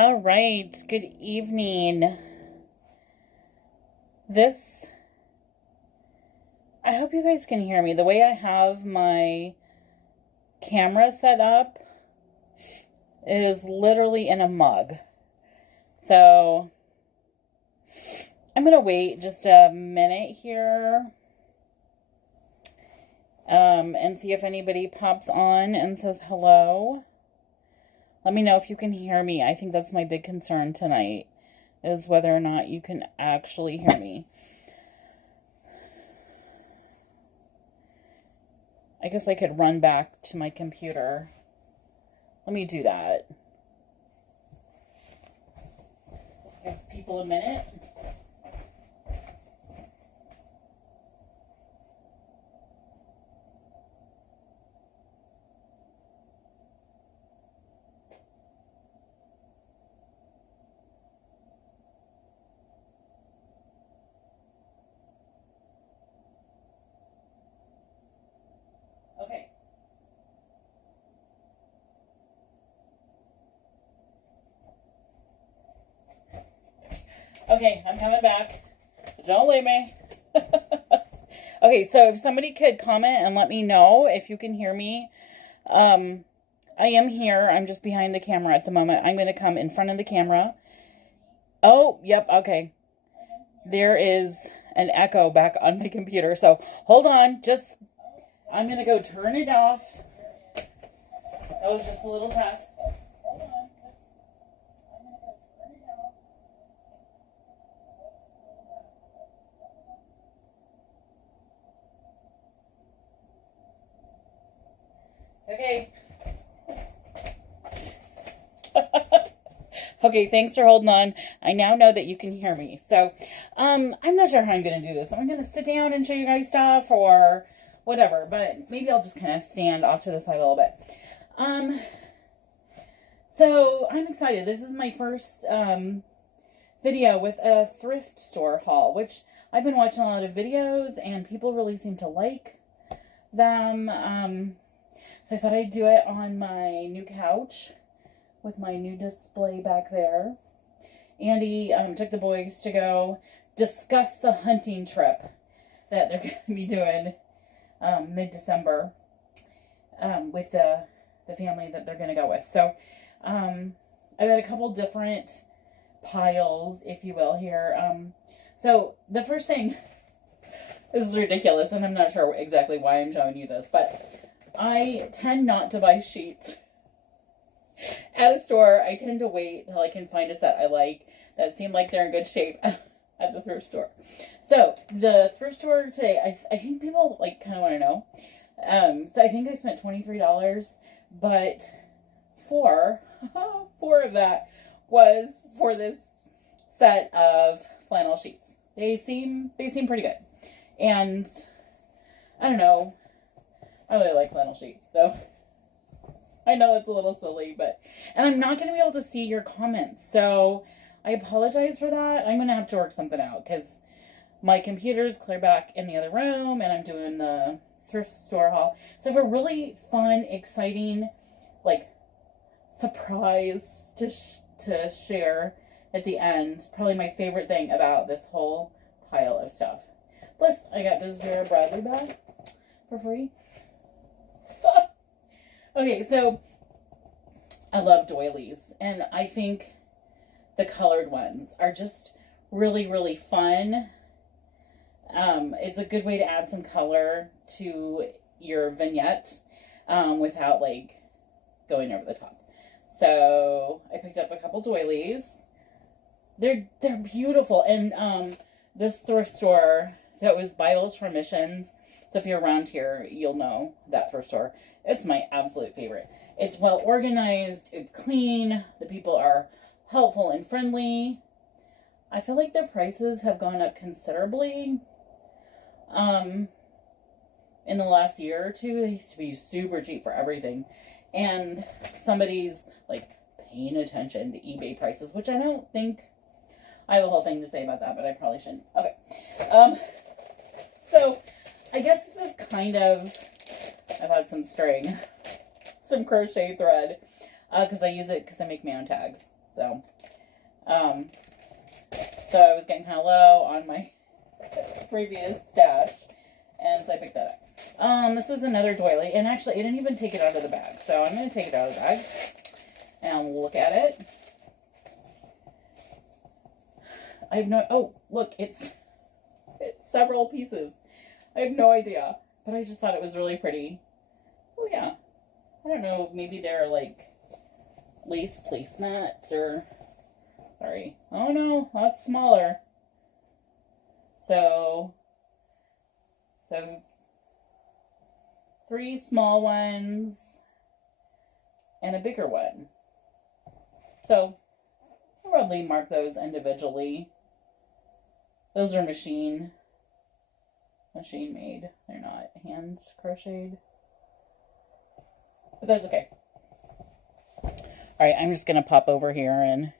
All right, good evening. I hope you guys can hear me. The way I have my camera set up is literally in a mug. So I'm going to wait just a minute here and see if anybody pops on and says hello. Let me know if you can hear me. I think that's my big concern tonight, is whether or not you can actually hear me. I guess I could run back to my computer. Let me do that. Give people a minute. Okay. Okay, I'm coming back. Don't leave me. Okay, so if somebody could comment and let me know if you can hear me. I am here. I'm just behind the camera at the moment. I'm going to come in front of the camera. Oh, yep, okay. There is an echo back on my computer. So hold on. I'm going to go turn it off. That was just a little test. Okay. Okay, thanks for holding on. I now know that you can hear me. So, I'm not sure how I'm going to do this. I'm going to sit down and show you guys stuff or whatever, but maybe I'll just kind of stand off to the side a little bit. So I'm excited. This is my first, video with a thrift store haul, which I've been watching a lot of videos and people really seem to like them. So I thought I'd do it on my new couch with my new display back there. Andy took the boys to go discuss the hunting trip that they're going to be doing mid-December with the family that they're going to go with. So I've got a couple different piles, if you will, here. So the first thing, this is ridiculous, and I'm not sure exactly why I'm showing you this, but I tend not to buy sheets at a store. I tend to wait till I can find a set I like that seem like they're in good shape at the thrift store. So the thrift store today, I think people kind of want to know. So I think I spent $23, but four of that was for this set of flannel sheets. They seem pretty good, and I don't know. I really like flannel sheets, so I know it's a little silly, and I'm not going to be able to see your comments, so I apologize for that. I'm going to have to work something out, because my computer's clear back in the other room, and I'm doing the thrift store haul. So I have a really fun, exciting, surprise to share at the end. Probably my favorite thing about this whole pile of stuff. Plus, I got this Vera Bradley bag for free. Okay, so I love doilies, and I think the colored ones are just really, really fun. It's a good way to add some color to your vignette without going over the top. So I picked up a couple doilies. They're beautiful, and this thrift store, so it was Bibles for Missions. So if you're around here, you'll know that thrift store. It's my absolute favorite. It's well organized. It's clean. The people are helpful and friendly. I feel like their prices have gone up considerably. In the last year or two, they used to be super cheap for everything. And somebody's paying attention to eBay prices, which I don't think I have a whole thing to say about that, but I probably shouldn't. Okay. So I guess this is kind of, I've had some crochet thread, because I use it because I make my own tags. So, so I was getting kind of low on my previous stash, and so I picked that up. This was another doily, and actually, I didn't even take it out of the bag, so I'm going to take it out of the bag, and look at it. I have no, oh, look, it's several pieces. I have no idea, but I just thought it was really pretty. Oh, yeah. I don't know, maybe they're, like, lace placemats, or, sorry. Oh, no, that's smaller. So 3 small ones and a bigger one. So I'll probably mark those individually. Those are machine made. They're not hand crocheted. But that's okay. Alright, I'm just going to pop over here and...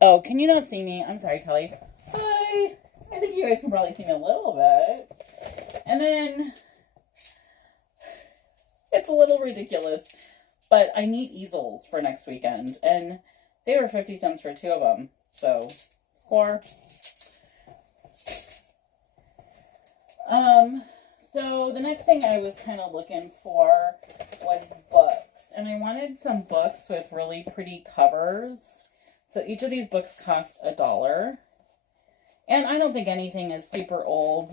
Oh, can you not see me? I'm sorry, Kelly. Hi! I think you guys can probably see me a little bit. And then... It's a little ridiculous, but I need easels for next weekend. And they were 50 cents for 2 of them. So, score. So the next thing I was kind of looking for was books. And I wanted some books with really pretty covers. So each of these books cost $1. And I don't think anything is super old.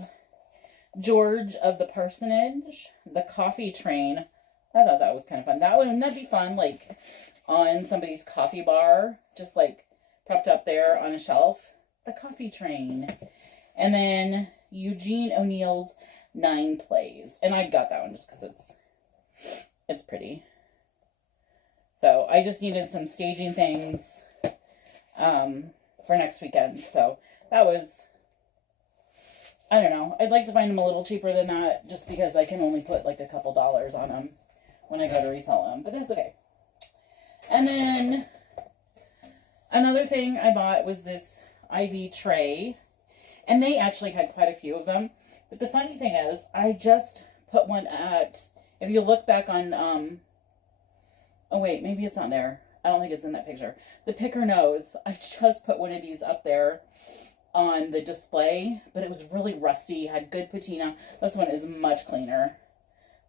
George of the Parsonage, The Coffee Train. I thought that was kind of fun. Wouldn't that be fun? Like on somebody's coffee bar, just like propped up there on a shelf. The Coffee Train. And then Eugene O'Neill's 9 Plays. And I got that one just because it's pretty. So I just needed some staging things for next weekend. So that was, I don't know. I'd like to find them a little cheaper than that just because I can only put like a couple dollars on them when I go to resell them. But that's okay. And then another thing I bought was this Ivy tray. And they actually had quite a few of them. But the funny thing is, I just put one at, if you look back on, oh wait, maybe it's not there. I don't think it's in that picture. The Picker Nose, I just put one of these up there on the display, but it was really rusty, had good patina. This one is much cleaner.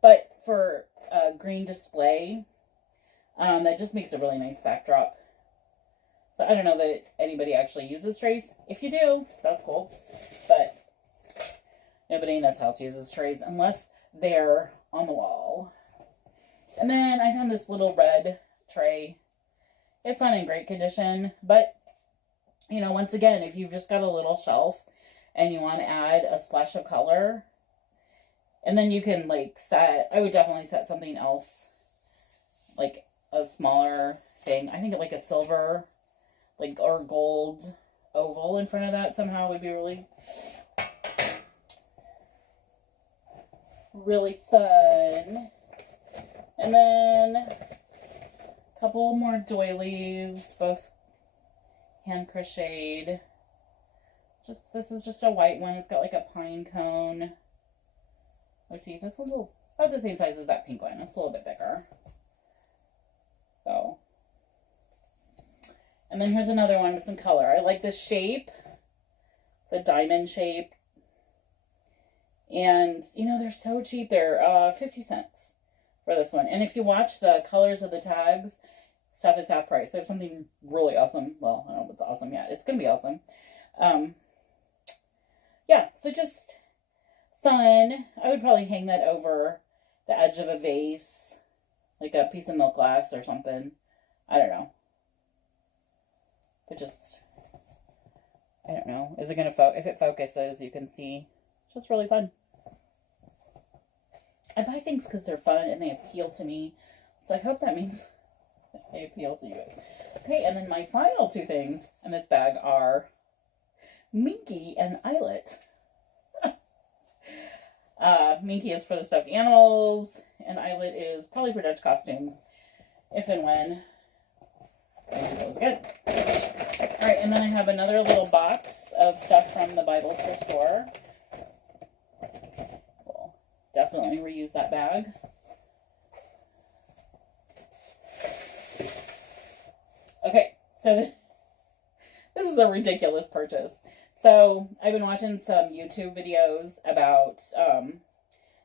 But for a green display, that just makes a really nice backdrop. So I don't know that anybody actually uses trays. If you do, that's cool. But nobody in this house uses trays unless they're on the wall. And then I found this little red tray. It's not in great condition, but, you know, once again, if you've just got a little shelf and you want to add a splash of color, and then you can, like, I would definitely set something else, like a smaller thing. I think like a silver, like, or gold oval in front of that somehow would be really, really fun. And then a couple more doilies, both hand crocheted. This is just a white one. It's got like a pine cone. Let's see, that's about the same size as that pink one. It's a little bit bigger. So, and then here's another one with some color. I like this shape. It's a diamond shape. And, you know, they're so cheap. They're 50 cents for this one. And if you watch the colors of the tags, stuff is half price. They have something really awesome. Well, I don't know if it's awesome yet. It's going to be awesome. Yeah, so just fun. I would probably hang that over the edge of a vase, like a piece of milk glass or something. I don't know. But just, I don't know. Is it going to if it focuses, you can see. It's just really fun. I buy things because they're fun and they appeal to me. So I hope that means they appeal to you. Okay, and then my final 2 things in this bag are Minky and Eyelet. Minky is for the stuffed animals, and Eyelet is probably for Dutch costumes, if and when those good. Alright, and then I have another little box of stuff from the Bible store. We'll definitely reuse that bag. Okay, so this is a ridiculous purchase. So I've been watching some YouTube videos about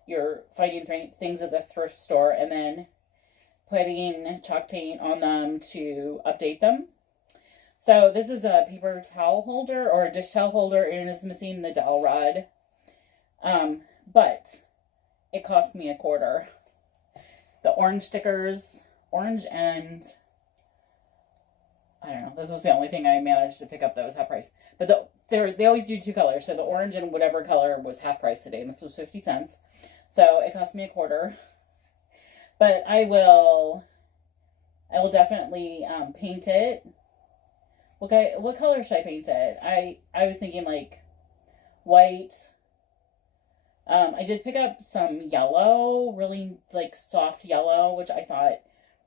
you're finding things at the thrift store and then putting chalk paint on them to update them. So this is a paper towel holder or a dish towel holder, and it's missing the dowel rod. But it cost me $0.25. The orange stickers, orange and I don't know. This was the only thing I managed to pick up that was half price. But they always do 2 colors. So the orange and whatever color was half price today, and this was 50 cents. So it cost me $0.25. But I will definitely paint it. What color should I paint it? I was thinking like white. I did pick up some yellow, really like soft yellow, which I thought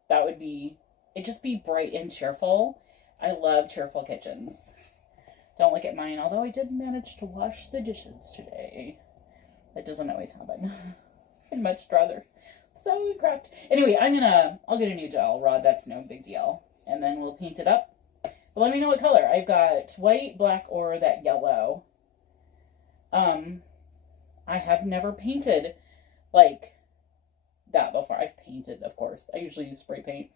that would be, it'd just be bright and cheerful. I love cheerful kitchens. Don't look at mine, although I did manage to wash the dishes today. That doesn't always happen. I'd much rather. So cracked. Anyway, I'll get a new dowel rod. That's no big deal. And then we'll paint it up. But let me know what color. I've got white, black, or that yellow. I have never painted like that before. I've painted, of course. I usually use spray paint.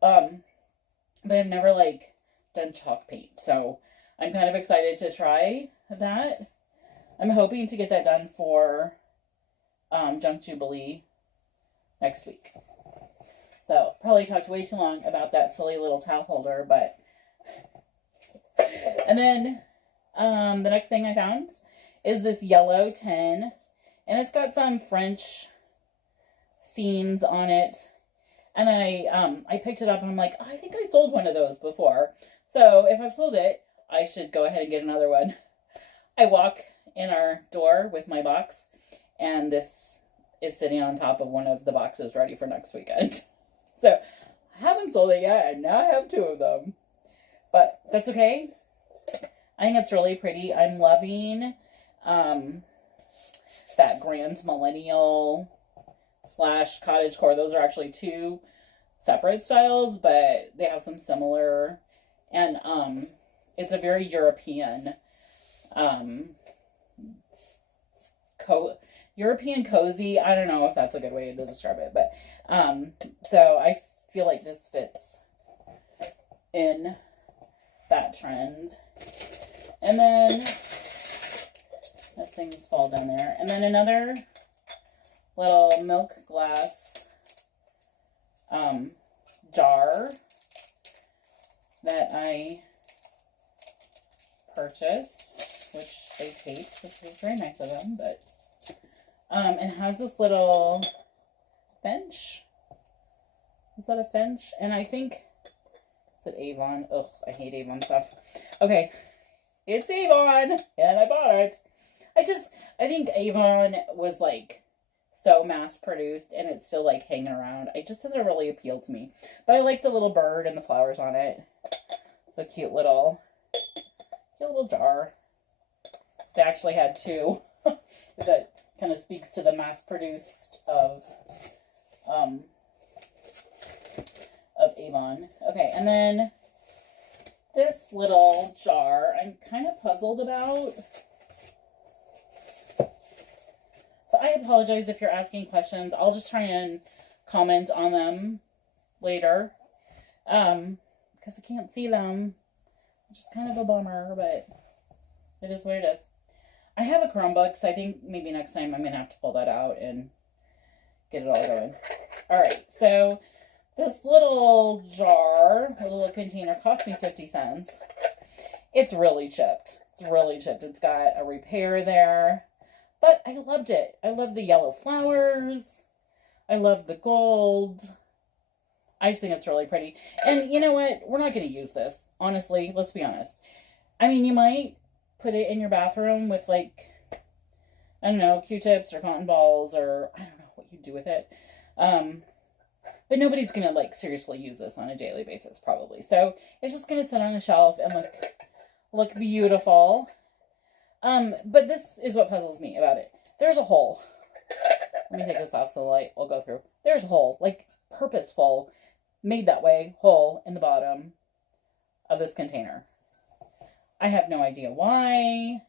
But I've never like done chalk paint. So I'm kind of excited to try that. I'm hoping to get that done for Junk Jubilee next week. So probably talked way too long about that silly little towel holder, but and then the next thing I found is this yellow tin, and it's got some French scenes on it. And I picked it up and I'm like, oh, I think I sold one of those before. So if I've sold it, I should go ahead and get another one. I walk in our door with my box, and this is sitting on top of one of the boxes ready for next weekend. So I haven't sold it yet, and now I have 2 of them. But that's okay. I think it's really pretty. I'm loving that Grand Millennial / cottagecore. Those are actually 2 separate styles, but they have some similar. And it's a very European European cozy. I don't know if that's a good way to describe it, but so I feel like this fits in that trend. And then that things fall down there. And then another little milk glass jar that I purchased, which they taped, which was very nice of them, but it has this little finch. Is that a finch? And I think it's at Avon. Ugh, I hate Avon stuff. Okay, it's Avon, and I bought it. I think Avon was like so mass produced, and it's still like hanging around. It just doesn't really appeal to me. But I like the little bird and the flowers on it. It's a cute little jar. They actually had 2. That kind of speaks to the mass produced of Avon. Okay, and then this little jar I'm kind of puzzled about. So I apologize if you're asking questions. I'll just try and comment on them later. Because I can't see them. Which is kind of a bummer, but it is what it is. I have a Chromebook, so I think maybe next time I'm going to have to pull that out and get it all going. Alright, so this little jar, little container, cost me 50 cents. It's really chipped. It's got a repair there. But I loved it. I love the yellow flowers. I love the gold. I just think it's really pretty. And you know what? We're not going to use this. Honestly, let's be honest. I mean, you might put it in your bathroom with like, I don't know, Q-tips or cotton balls, or I don't know what you do with it. But nobody's going to like seriously use this on a daily basis probably. So it's just going to sit on a shelf and look beautiful. But this is what puzzles me about it. There's a hole. Let me take this off so the light will go through. There's a hole, like purposeful, made that way, hole in the bottom of this container. I have no idea why.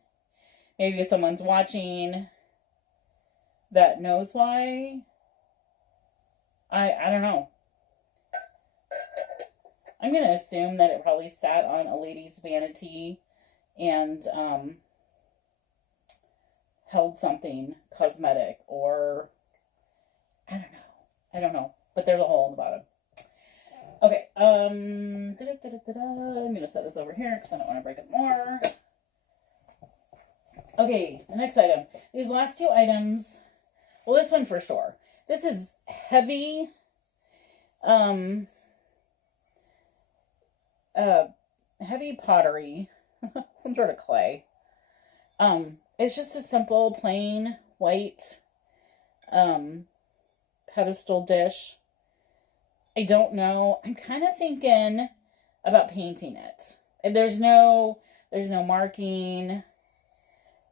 Maybe if someone's watching that knows why. I don't know. I'm going to assume that it probably sat on a lady's vanity and held something cosmetic, or I don't know. But there's a hole in the bottom. Okay, I'm going to set this over here because I don't want to break it more. Okay, the next item. These last two items, well, this one for sure. This is heavy, heavy pottery, some sort of clay. It's just a simple, plain, white, pedestal dish. I don't know. I'm kind of thinking about painting it. There's no marking.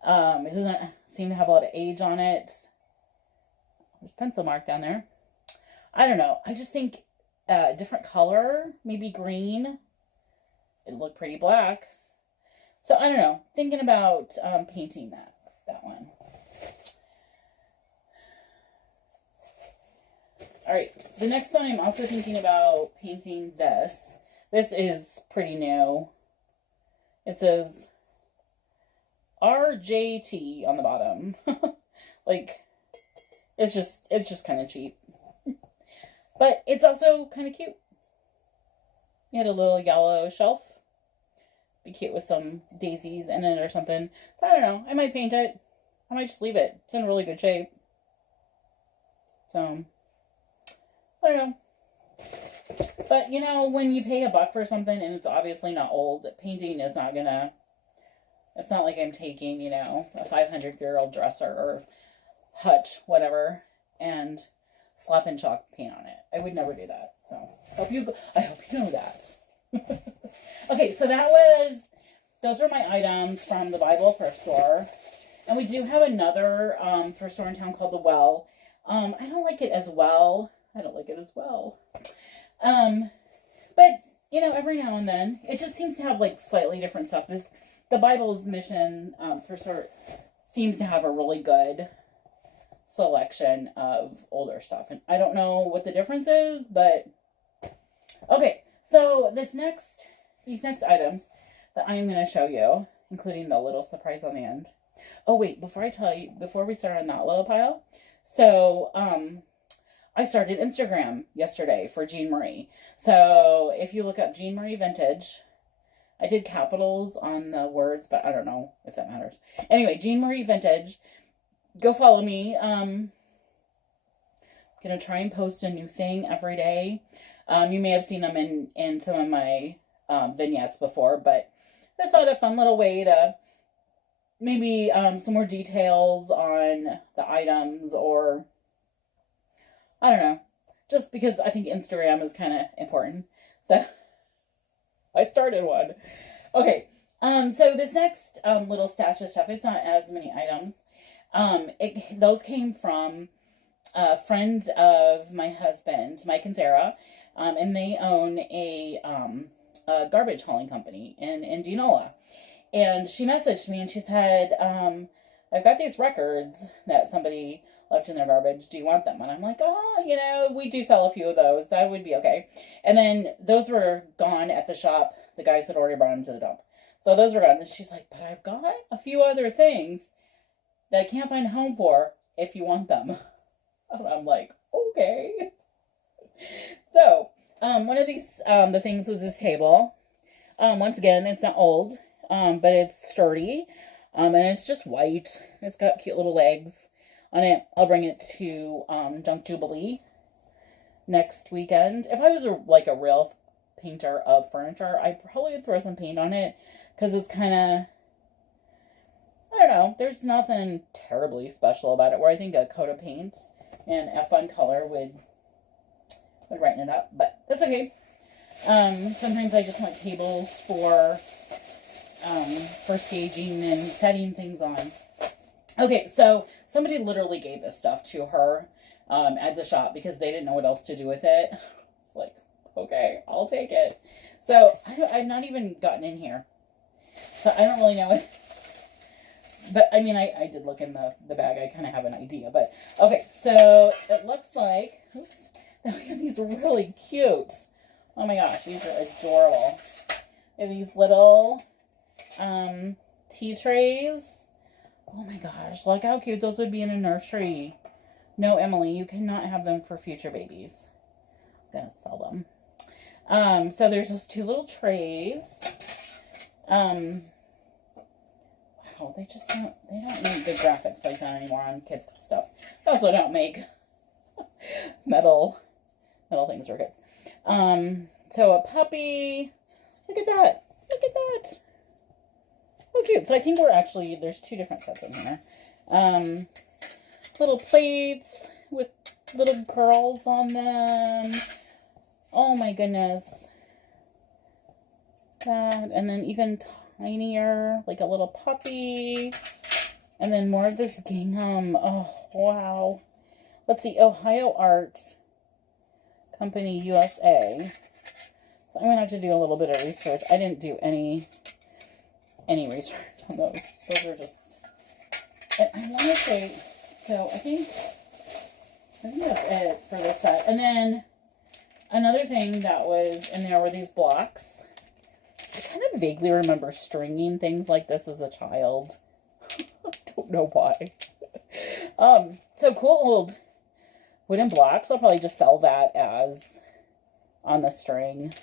It doesn't seem to have a lot of age on it. There's a pencil mark down there. I don't know. I just think a different color, maybe green. It'd look pretty black. So I don't know. Thinking about painting that one. Alright, the next one I'm also thinking about painting this. This is pretty new. It says RJT on the bottom. Like, it's just kind of cheap. But it's also kind of cute. We had a little yellow shelf. Be cute with some daisies in it or something. So I don't know. I might paint it. I might just leave it. It's in really good shape. So I don't know. But, you know, when you pay $1 for something and it's obviously not old, painting is not gonna... It's not like I'm taking, you know, a 500-year-old dresser or hutch, whatever, and slapping chalk paint on it. I would never do that. So, I hope you know that. Okay, so those were my items from the Bible thrift store. And we do have another thrift store in town called The Well. I don't like it as well. But, you know, every now and then, it just seems to have, like, slightly different stuff. The Bible's Mission thrift store seems to have a really good selection of older stuff. And I don't know what the difference is, but... Okay, so these next items that I'm going to show you, including the little surprise on the end. Oh, wait, before we start on that little pile, so, I started Instagram yesterday for Jean Marie. So, if you look up Jean Marie Vintage, I did capitals on the words, but I don't know if that matters. Anyway, Jean Marie Vintage, go follow me. I'm going to try and post a new thing every day. You may have seen them in some of my vignettes before, but I just thought a fun little way to maybe some more details on the items, or I don't know, just because I think Instagram is kind of important. So I started one. Okay, so this next little stash of stuff, it's not as many items. Those came from a friend of my husband, Mike and Sarah, and they own a garbage hauling company in Indianola. And she messaged me and she said, I've got these records that somebody left in their garbage. Do you want them? And I'm like, oh, you know, we do sell a few of those. That would be okay. And then those were gone at the shop. The guys had already brought them to the dump. So those were gone. And she's like, but I've got a few other things that I can't find a home for if you want them. And I'm like, okay. So, one of these, the things was this table. Once again, it's not old, but it's sturdy. And it's just white. It's got cute little legs on it. I'll bring it to Junk Jubilee next weekend. If I was a real painter of furniture, I probably would throw some paint on it, because it's kind of, I don't know, there's nothing terribly special about it, where I think a coat of paint and a fun color would brighten it up, but that's okay. Sometimes I just want tables for staging and setting things on. Okay, so somebody literally gave this stuff to her at the shop because they didn't know what else to do with it. It's like, Okay, I'll take it. So, I've not even gotten in here. So, I don't really know it. But, I mean, I did look in the bag. I kind of have an idea. But, okay, so it looks like, oops, that we have these really cute. Oh my gosh, these are adorable. We have these little tea trays. Oh my gosh, look how cute those would be in a nursery. No, Emily, you cannot have them for future babies. I'm going to sell them. So there's just two little trays. Wow, they don't make good graphics like that anymore on kids stuff. They also don't make metal things for kids. So a puppy. Look at that. Look at that. Oh, cute. So I think there's two different sets in here. Little plates with little curls on them. Oh my goodness. That, and then even tinier, like a little puppy. And then more of this gingham. Oh, wow. Let's see. Ohio Art Company, USA. So I'm going to have to do a little bit of research. I didn't do any research on those. Those are just... And I want to say... So I think that's it for this set. And then another thing that was in there were these blocks. I kind of vaguely remember stringing things like this as a child. I don't know why. So cool old wooden blocks. I'll probably just sell that as on the string.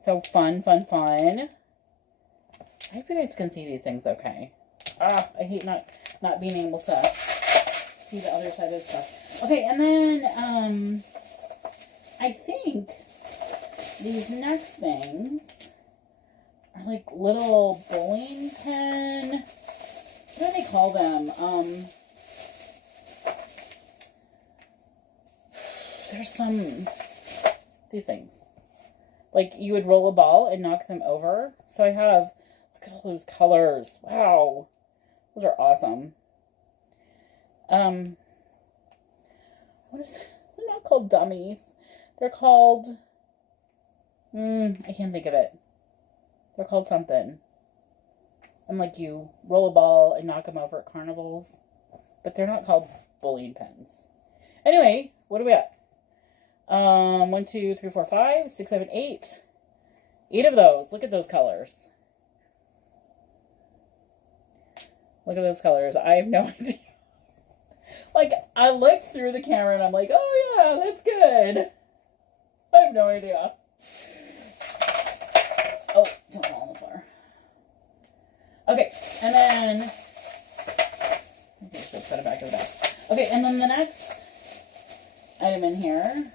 So fun, fun, fun. I hope you guys can see these things okay. I hate not being able to see the other side of stuff. Okay, and then, I think these next things are like little bowling pin. What do they call them? There's these things. Like you would roll a ball and knock them over. So I have, look at all those colors. Wow. Those are awesome. They're not called dummies. They're called, I can't think of it. They're called something. I'm like, you roll a ball and knock them over at carnivals. But they're not called bowling pins. Anyway, what do we got? 1, 2, 3, 4, 5, 6, 7, 8. 8 of those. Look at those colors. Look at those colors. I have no idea. Like, I looked through the camera and I'm like, oh yeah, that's good. I have no idea. Oh, don't fall on the floor. Okay, and then... I should put it back to the back. Okay, and then the next item in here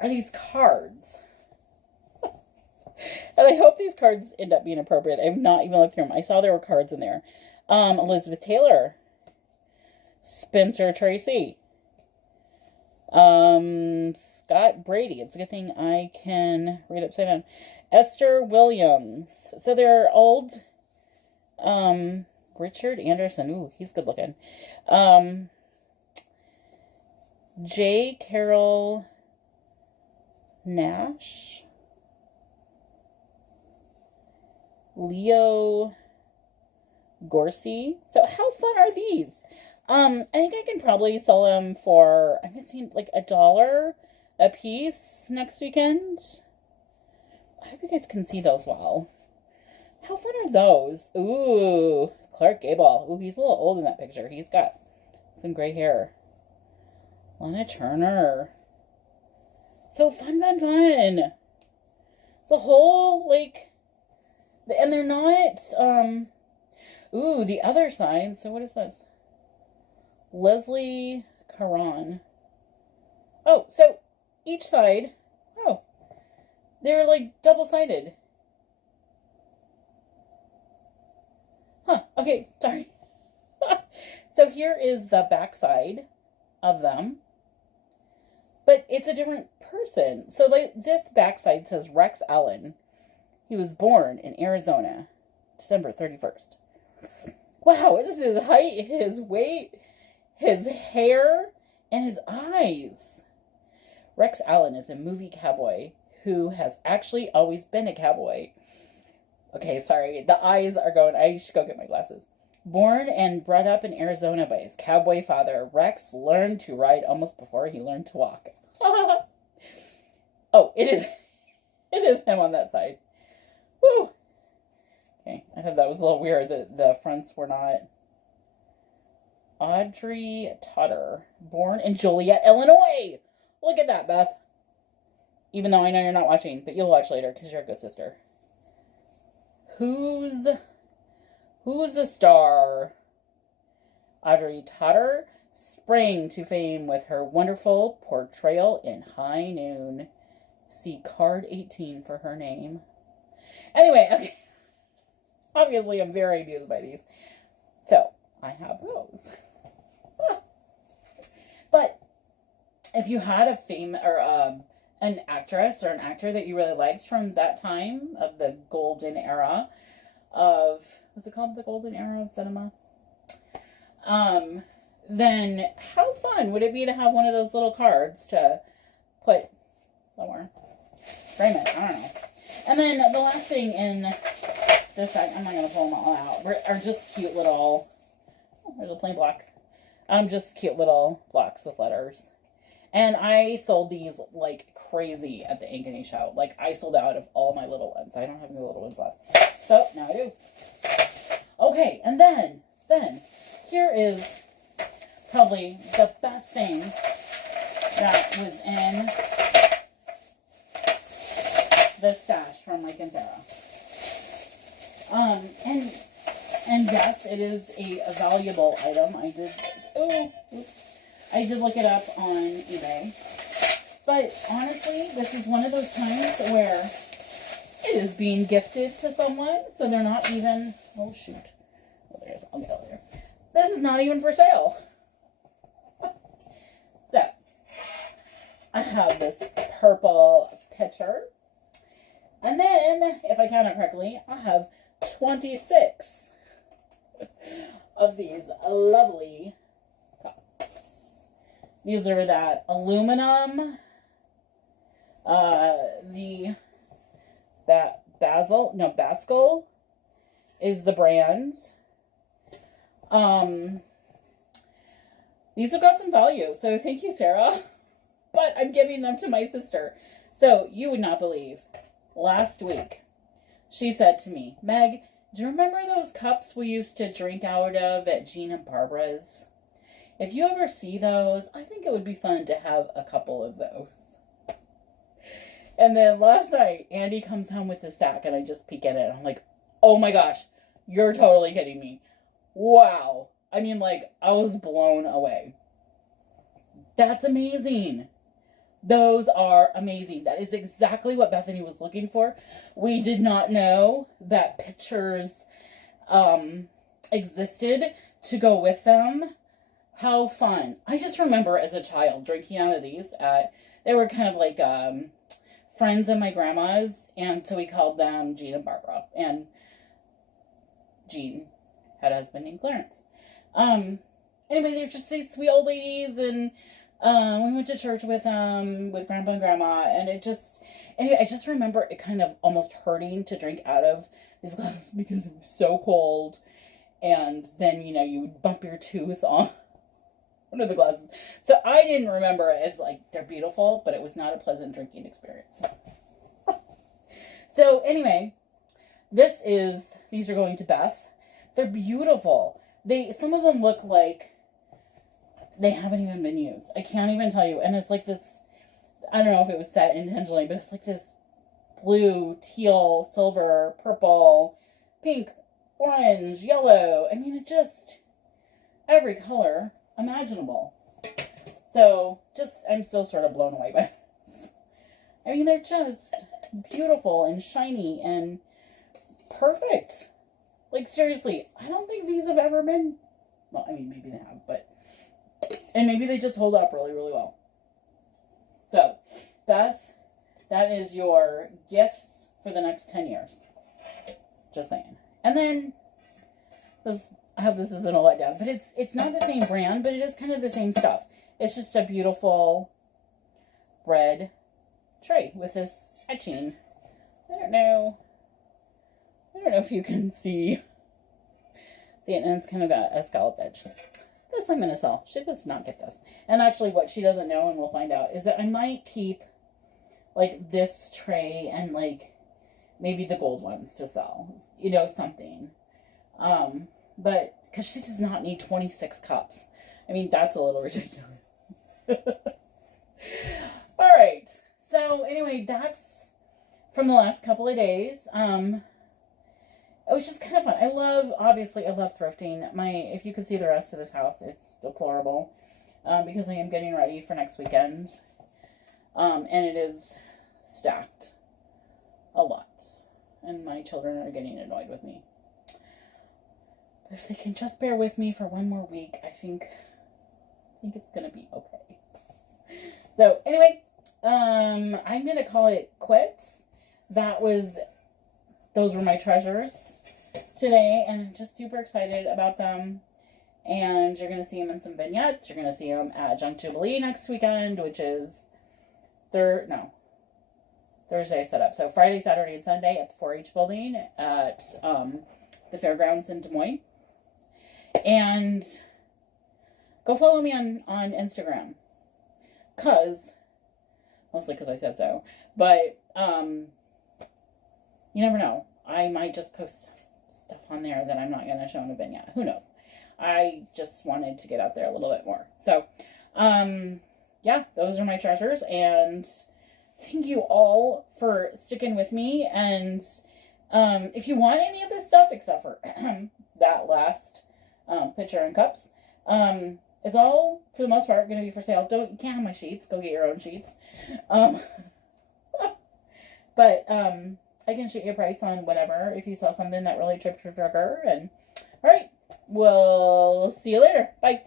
are these cards. And I hope these cards end up being appropriate. I have not even looked through them. I saw there were cards in there. Elizabeth Taylor. Spencer Tracy. Scott Brady. It's a good thing I can read upside down. Esther Williams. So they're old. Richard Anderson. Ooh, he's good looking. J. Carol Nash. Leo Gorsey. So how fun are these? I think I can probably sell them for, I'm guessing, like $1 a piece next weekend. I hope you guys can see those well. How fun are those? Ooh, Clark Gable. Ooh, he's a little old in that picture. He's got some gray hair. Lana Turner. So fun, fun, fun. It's a whole, like, and they're not, ooh, the other side. So what is this? Leslie Caron. Oh, so each side, oh, they're like double-sided. Huh, okay, sorry. So here is the back side of them. But it's a different person. So like this backside says Rex Allen. He was born in Arizona, December 31st. Wow, this is his height, his weight, his hair, and his eyes. Rex Allen is a movie cowboy who has actually always been a cowboy. Okay, sorry. The eyes are going. I should go get my glasses. Born and brought up in Arizona by his cowboy father, Rex learned to ride almost before he learned to walk. Oh, it is him on that side. Woo! Okay, I thought that was a little weird that the fronts were not. Audrey Totter, born in Joliet, Illinois. Look at that, Beth. Even though I know you're not watching, but you'll watch later because you're a good sister. Who's a star? Audrey Totter sprang to fame with her wonderful portrayal in High Noon. See card 18 for her name. Anyway, okay. Obviously, I'm very amused by these. So, I have those. But, if you had a an actress or an actor that you really liked from that time of the golden era of, what's it called? The golden era of cinema? Then how fun would it be to have one of those little cards to put somewhere? Frame it, I don't know. And then the last thing in this side, I'm not going to pull them all out, are just cute little, oh, there's a plain block. Just cute little blocks with letters. And I sold these like crazy at the Ankeny show. Like, I sold out of all my little ones. I don't have any little ones left. So, now I do. Okay, and then, here is probably the best thing that was in the stash from Mike and Sarah. And yes, it is a valuable item. I did look it up on eBay. But honestly, this is one of those times where it is being gifted to someone, so they're not even, oh shoot. Oh, there's, I'll get over there. This is not even for sale. So, I have this purple pitcher. And then, if I count it correctly, I have 26 of these lovely cups. These are that aluminum, Baskel is the brand. These have got some value, so thank you, Sarah. But I'm giving them to my sister. So, you would not believe, last week, she said to me, Meg, do you remember those cups we used to drink out of at Jean and Barbara's? If you ever see those, I think it would be fun to have a couple of those. And then last night, Andy comes home with a stack, and I just peek at it, and I'm like, oh my gosh, you're totally kidding me. Wow. I mean, like, I was blown away. That's amazing. Those are amazing. That is exactly what Bethany was looking for. We did not know that pictures existed to go with them. How fun. I just remember as a child drinking out of these they were kind of like friends of my grandma's, and so we called them Jean and Barbara. And Jean had a husband named Clarence. Anyway, they're just these sweet old ladies, and we went to church with them, with Grandpa and Grandma, and anyway, I just remember it kind of almost hurting to drink out of these glasses because it was so cold, and then, you know, you would bump your tooth on one of the glasses. So I didn't remember it as, like, they're beautiful, but it was not a pleasant drinking experience. So, anyway, these are going to Beth. They're beautiful. Some of them look like they haven't even been used. I can't even tell you. And it's like this, I don't know if it was set intentionally, but it's like this blue, teal, silver, purple, pink, orange, yellow. I mean, it just, every color imaginable. So, I'm still sort of blown away by this. I mean, they're just beautiful and shiny and perfect. Like, seriously, I don't think these have ever been, well, I mean, maybe they have, but, and maybe they just hold up really, really well. So, Beth, that is your gifts for the next 10 years. Just saying. And then, I hope this isn't a letdown, but it's not the same brand, but it is kind of the same stuff. It's just a beautiful red tray with this etching. I don't know if you can see. See it, and it's kind of got a scallop edge. This I'm going to sell. She does not get this. And actually what she doesn't know, and we'll find out, is that I might keep, like, this tray and, like, maybe the gold ones to sell. You know, something. But, because she does not need 26 cups. I mean, that's a little ridiculous. Alright. So, anyway, that's from the last couple of days. It was just kind of fun. Obviously, I love thrifting. If you could see the rest of this house, it's deplorable. Because I am getting ready for next weekend. And it is stacked a lot. And my children are getting annoyed with me. But if they can just bear with me for one more week, I think it's going to be okay. So, anyway, I'm going to call it quits. Those were my treasures today, and I'm just super excited about them. And you're going to see them in some vignettes. You're going to see them at Junk Jubilee next weekend, which is Thursday setup. So Friday, Saturday, and Sunday at the 4-H building at the fairgrounds in Des Moines. And go follow me on Instagram. Mostly because I said so. But you never know. I might just post stuff on there that I'm not going to show in a vignette. Who knows? I just wanted to get out there a little bit more. So, yeah, those are my treasures. And thank you all for sticking with me. And if you want any of this stuff, except for that last pitcher and cups, it's all, for the most part, going to be for sale. You can't have my sheets. Go get your own sheets. But I can shoot you a price on whatever if you saw something that really tripped your trigger. And all right, we'll see you later. Bye.